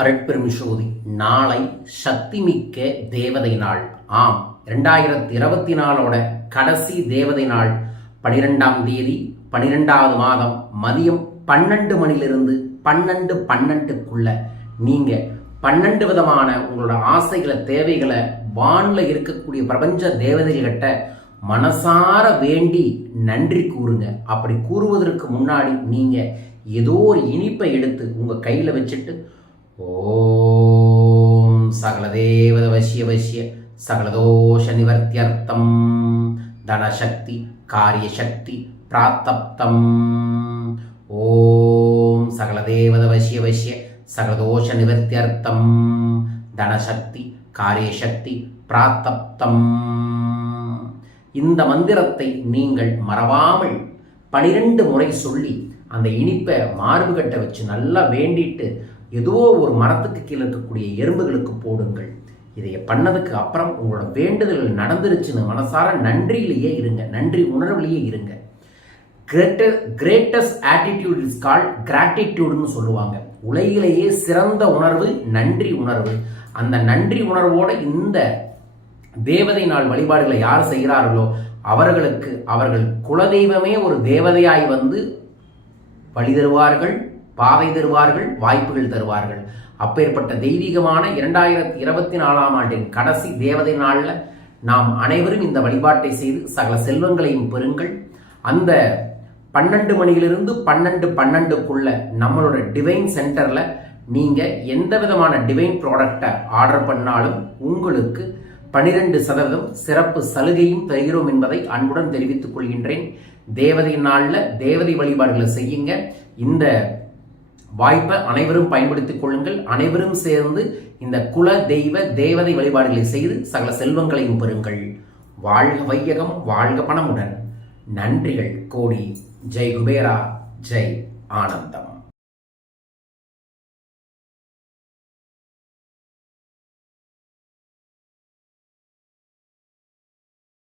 அருட்பெருமிஷோதி நாளை சக்திமிக்க தேவதை நாள். ஆம் இரண்டாயிரத்தி இருபத்தி நாலோட கடைசி தேவதை நாள். பனிரெண்டாம் தேதி பனிரெண்டாவது மாதம் மதியம் பன்னெண்டு மணிலிருந்து பன்னெண்டு பன்னெண்டுக்குள்ள நீங்க பன்னெண்டு விதமான உங்களோட ஆசைகளை தேவைகளை வானில் இருக்கக்கூடிய பிரபஞ்ச தேவதைகள்கிட்ட மனசார வேண்டி நன்றி கூறுங்க. அப்படி கூறுவதற்கு முன்னாடி நீங்க ஏதோ ஒரு இனிப்பை எடுத்து உங்க கையில வச்சுட்டு ஓம் சகலதேவத வசிய வசிய சகலதோஷ நிவர்த்தியர்த்தம் தனசக்தி காரியசக்தி பிராத்தப்தம் ஓம் சகலதேவத வசிய வசிய சகலதோஷ நிவர்த்தியர்த்தம் தனசக்தி காரியசக்தி பிராத்தப்தம் இந்த மந்திரத்தை நீங்கள் மறவாமல் பனிரெண்டு முறை சொல்லி அந்த இனிப்பை மார்புகட்டை வச்சு நல்லா வேண்டிட்டு ஏதோ ஒரு மரத்துக்கு கீழே இருக்கக்கூடிய எறும்புகளுக்கு போடுங்கள். இதை பண்ணதுக்கு அப்புறம் உங்களோட வேண்டுதல்கள் நடந்துருச்சுன்னு மனசார நன்றியிலேயே இருங்க. நன்றி உணர்வுலேயே இருங்க. Greater greatest attitude is call கிராட்டிடியூடுன்னு சொல்லுவாங்க. உலகிலேயே சிறந்த உணர்வு நன்றி உணர்வு. அந்த நன்றி உணர்வோடு இந்த தேவதை நாள் வழிபாடுகளை யார் செய்கிறார்களோ அவர்களுக்கு அவர்கள் குலதெய்வமே ஒரு தேவதையாய் வந்து வழி தருவார்கள் பாதை தருவார்கள் வாய்ப்புகள் தருவார்கள். அப்பேற்பட்ட தெய்வீகமான இரண்டாயிரத்தி இருபத்தி நாலாம் ஆண்டின் கடைசி தேவதை நாளில் நாம் அனைவரும் இந்த வழிபாட்டை செய்து சகல செல்வங்களையும் பெறுங்கள். அந்த பன்னெண்டு மணியிலிருந்து பன்னெண்டு பன்னெண்டுக்குள்ள நம்மளோட டிவைன் சென்டரில் நீங்கள் எந்த விதமான டிவைன் ப்ராடக்டை ஆர்டர் பண்ணாலும் உங்களுக்கு பனிரெண்டு சதவீதம் சிறப்பு சலுகையும் தருகிறோம் என்பதை அன்புடன் தெரிவித்துக் கொள்கின்றேன். தேவதை நாளில் தேவதை வழிபாடுகளை செய்யுங்க. இந்த வாய்ப்பை அனைவரும் பயன்படுத்திக் கொள்ளுங்கள். அனைவரும் சேர்ந்து இந்த குல தெய்வ தேவதை வழிபாடுகளை செய்து சகல செல்வங்களையும் பெறுங்கள். வாழ்க வையகம் வாழ்க பணமுடன். நன்றிகள் கோடி. ஜெய் குபேரா. ஜெய் ஆனந்தம்.